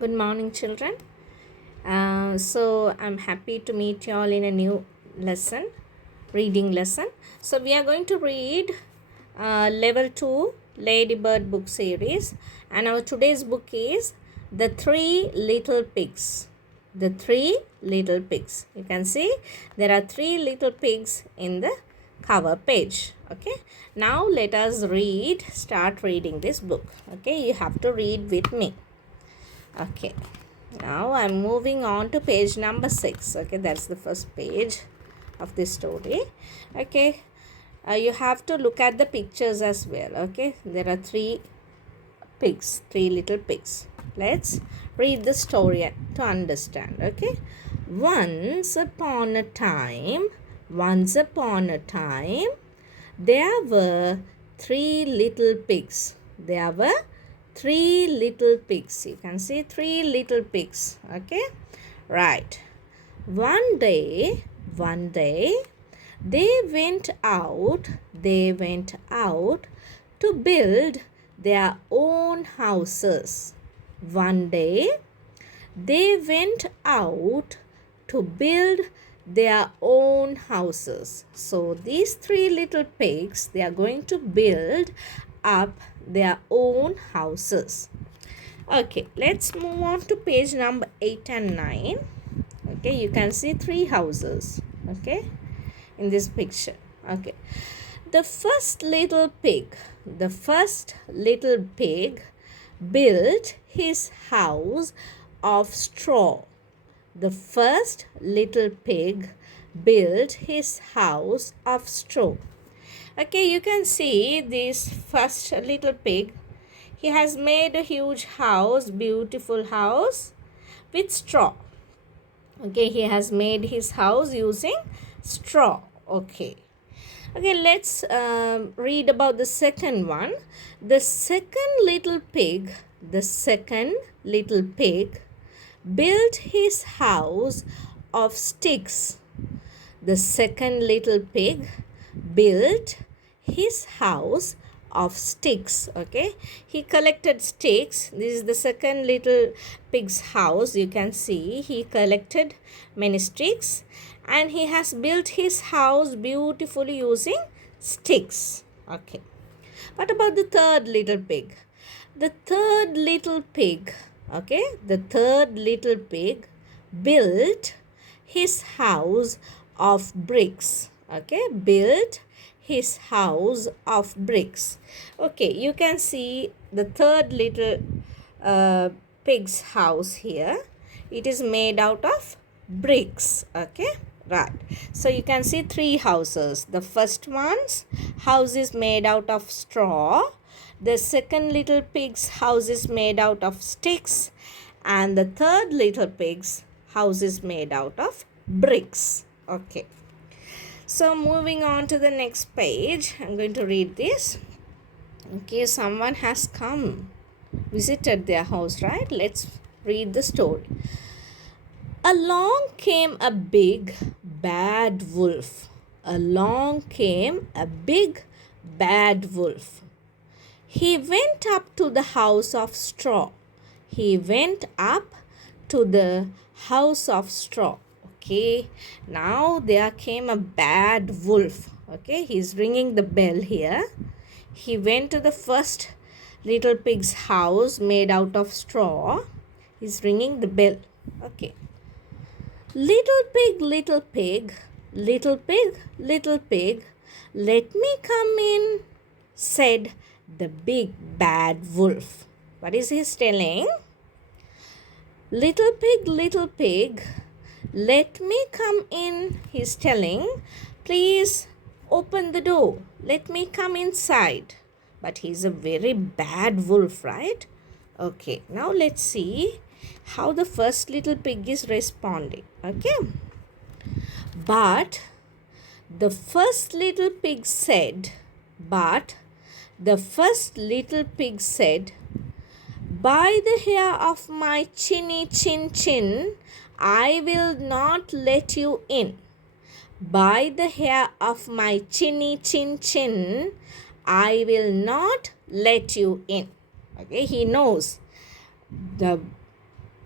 Good morning, children. So I'm happy to meet you all in a new lesson, reading lesson. So we are going to read level 2 Ladybird book series, and our today's book is The Three Little Pigs. The Three Little Pigs. You can see there are three little pigs in the cover page. Okay, now let us start reading this book. Okay, you have to read with me. Okay, now I'm moving on to page number 6. Okay, that's the first page of this story. Okay, you have to look at the pictures as well. Okay, there are three little pigs. Let's read the story to understand. Okay, once upon a time, there were three little pigs. There were three little pigs. You can see three little pigs. Okay, right. One day, they went out to build their own houses. One day, they went out to build their own houses. So these three little pigs, they are going to build up their own houses. Okay, let's move on to page number 8 and 9. Okay, you can see three houses. Okay, in this picture. Okay, the first little pig built his house of straw. The first little pig built his house of straw. Okay, you can see this first little pig. He has made a huge house, beautiful house with straw. Okay, he has made his house using straw. Okay, let's read about the second one. The second little pig built his house of sticks. The second little pig built his house of sticks. Okay, he collected sticks. This is the second little pig's house. You can see he collected many sticks and he has built his house beautifully using sticks. Okay, what about the third little pig? The third little pig built his house of bricks. Okay, built his house of bricks. Okay, you can see the third little pig's house here. It is made out of bricks. Okay, right. So you can see three houses. The first one's house is made out of straw. The second little pig's house is made out of sticks. And the third little pig's house is made out of bricks. Okay. So moving on to the next page, I'm going to read this. Okay, someone has visited their house, right? Let's read the story. Along came a big bad wolf. He went up to the house of straw. Okay, now there came a bad wolf. Okay, he's ringing the bell here. He went to the first little pig's house made out of straw. He's ringing the bell. Okay. Little pig, let me come in, said the big bad wolf. What is he telling? Little pig, let me come in, he's telling. Please open the door. Let me come inside. But he's a very bad wolf, right? Okay, now let's see how the first little pig is responding. Okay. But the first little pig said, by the hair of my chin, I will not let you in. By the hair of my chin, I will not let you in. Okay, he knows the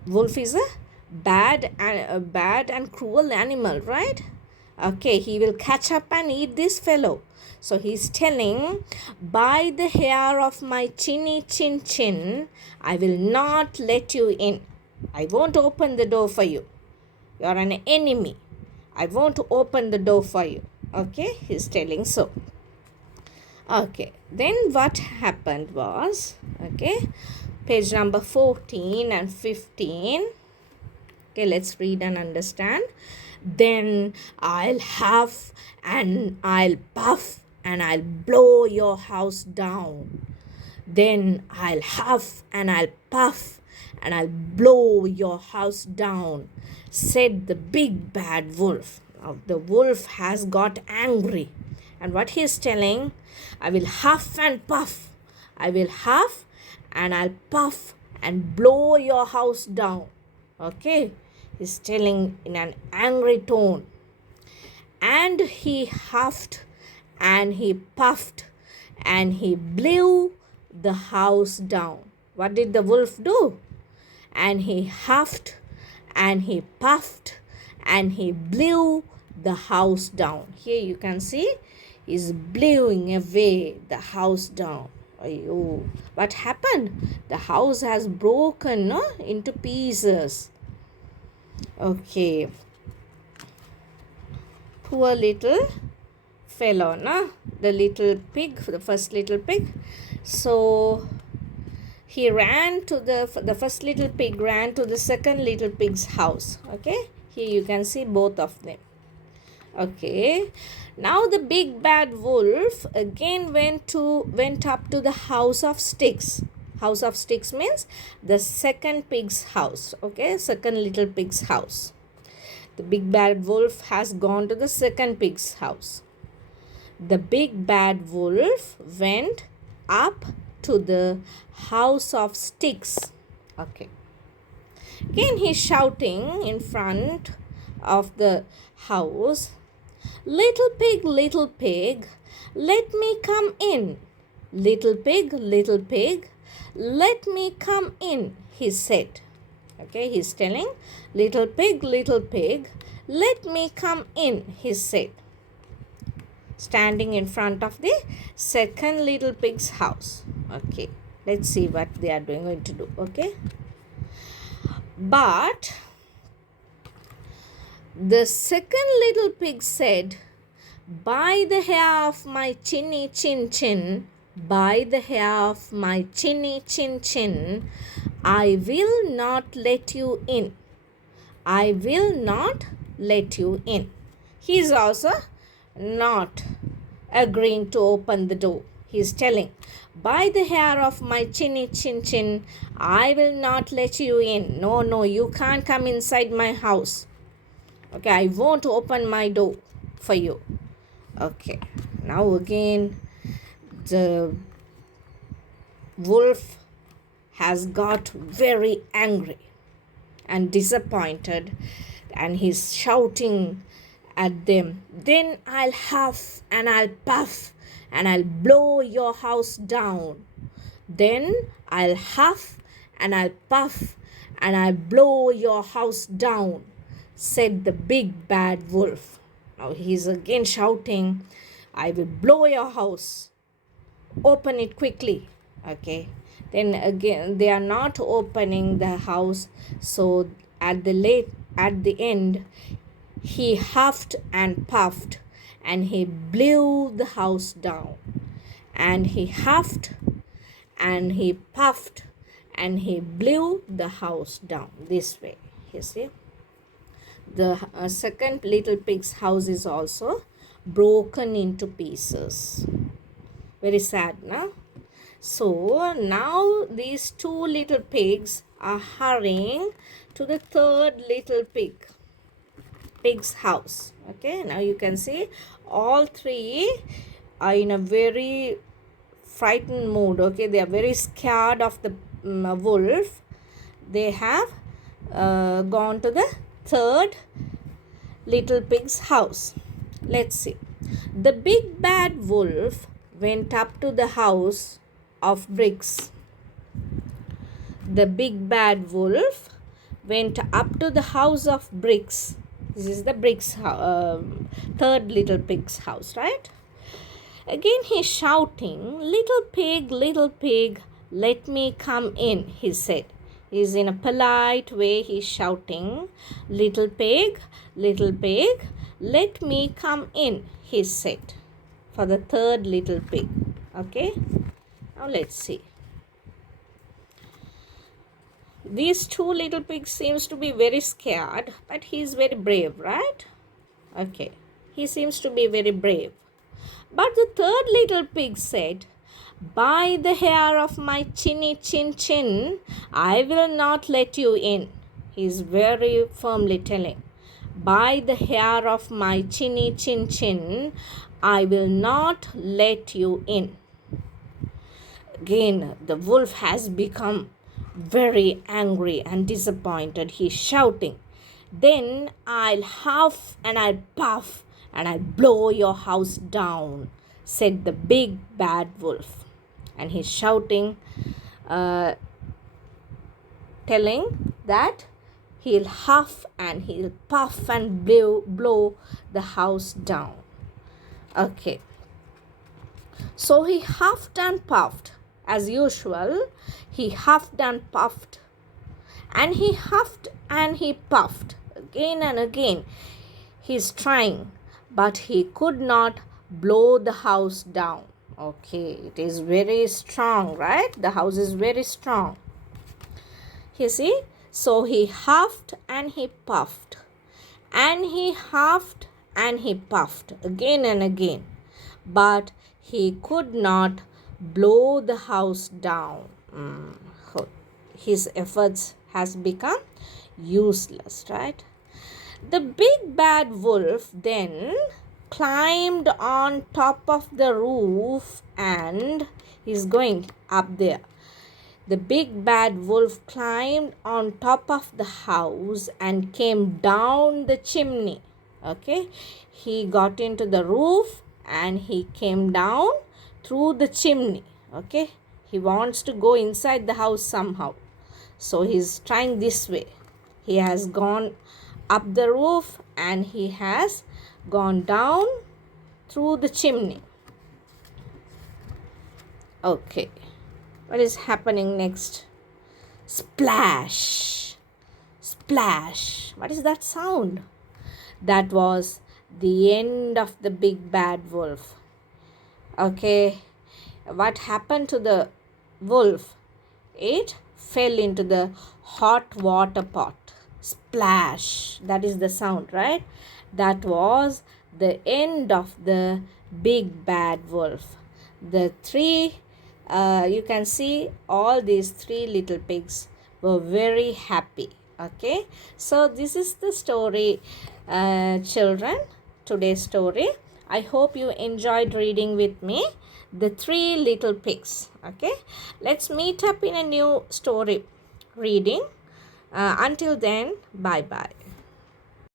wolf is a bad and cruel animal, right? Okay, he will catch up and eat this fellow. So he's telling, by the hair of my chinny chin chin, I will not let you in. I won't open the door for you. You're an enemy. I won't open the door for you. Okay, he's telling so. Okay, then what happened was, okay, page number 14 and 15. Okay, let's read and understand. Then I'll huff and I'll puff and I'll blow your house down. Then I'll huff and I'll puff and I'll blow your house down, said the big bad wolf. Now the wolf has got angry. And what he is telling, I will huff and puff. I will huff and I'll puff and blow your house down. Okay, he's telling in an angry tone. And he huffed and he puffed and he blew the house down. What did the wolf do? And he huffed and he puffed and he blew the house down. Here you can see he's blowing away the house down. Oh, what happened? The house has broken into pieces. Okay. Poor little fellow, no? The little pig, the first little pig. So he ran to the first little pig ran to the second little pig's house. Okay, here you can see both of them. Okay, now the big bad wolf again went up to the house of sticks. House of sticks means the second pig's house. Okay, second little pig's house. The big bad wolf has gone to the second pig's house. The big bad wolf went up to the house of sticks. Okay. Again he's shouting in front of the house, little pig, let me come in. Little pig, let me come in, he said. Okay, he's telling, little pig, let me come in, he said. Standing in front of the second little pig's house. Okay, let's see what they are going to do. Okay, but the second little pig said, by the hair of my chinny chin chin, by the hair of my chinny chin chin, I will not let you in. I will not let you in. He is also not agreeing to open the door. He is telling, by the hair of my chinny chin chin, I will not let you in. No, you can't come inside my house. Okay, I won't open my door for you. Okay, now again the wolf has got very angry and disappointed, and he's shouting at them, then I'll huff and I'll puff and I'll blow your house down. Then I'll huff and I'll puff and I'll blow your house down, said the big bad wolf. Now he's again shouting, I will blow your house. Open it quickly. Okay. Then again they are not opening the house. So at the end, he huffed and puffed and he blew the house down. And he huffed and he puffed and he blew the house down this way. You see, the second little pig's house is also broken into pieces. Very sad, no? So now these two little pigs are hurrying to the third little pig's house. Okay, now you can see all three are in a very frightened mood. Okay, they are very scared of the wolf. They have gone to the third little pig's house. Let's see. The big bad wolf went up to the house of bricks. The big bad wolf went up to the house of bricks. This is the third little pig's house, right? Again he's shouting, little pig, let me come in, he said. He's in a polite way, he's shouting, little pig, let me come in, he said. For the third little pig. Okay, now let's see. These two little pigs seems to be very scared, but he's very brave, right? Okay, he seems to be very brave. But the third little pig said, by the hair of my chin, I will not let you in. He is very firmly telling, by the hair of my chin, I will not let you in. Again, the wolf has become very angry and disappointed. He's shouting, then I'll huff and I'll puff and I'll blow your house down, said the big bad wolf. And he's shouting, telling that he'll huff and he'll puff and blow the house down. Okay. So he huffed and puffed. As usual, he huffed and puffed. And he huffed and he puffed again and again. He's trying, but he could not blow the house down. Okay, it is very strong, right? The house is very strong. You see? So he huffed and he puffed. And he huffed and he puffed again and again. But he could not blow the house down. His efforts has become useless, right? The big bad wolf then climbed on top of the roof and is going up there. The big bad wolf climbed on top of the house and came down the chimney. Okay, he got into the roof and he came down through the chimney. Okay, he wants to go inside the house somehow, so he's trying this way. He has gone up the roof and he has gone down through the chimney. Okay, what is happening next? Splash, splash. What is that sound? That was the end of the big bad wolf. Okay, what happened to the wolf? It fell into the hot water pot. Splash. That is the sound, right? That was the end of the big bad wolf. The three, you can see all these three little pigs were very happy. Okay, so this is the story, children, today's story. I hope you enjoyed reading with me, The Three Little Pigs. Okay, let's meet up in a new story reading. Until then, bye bye.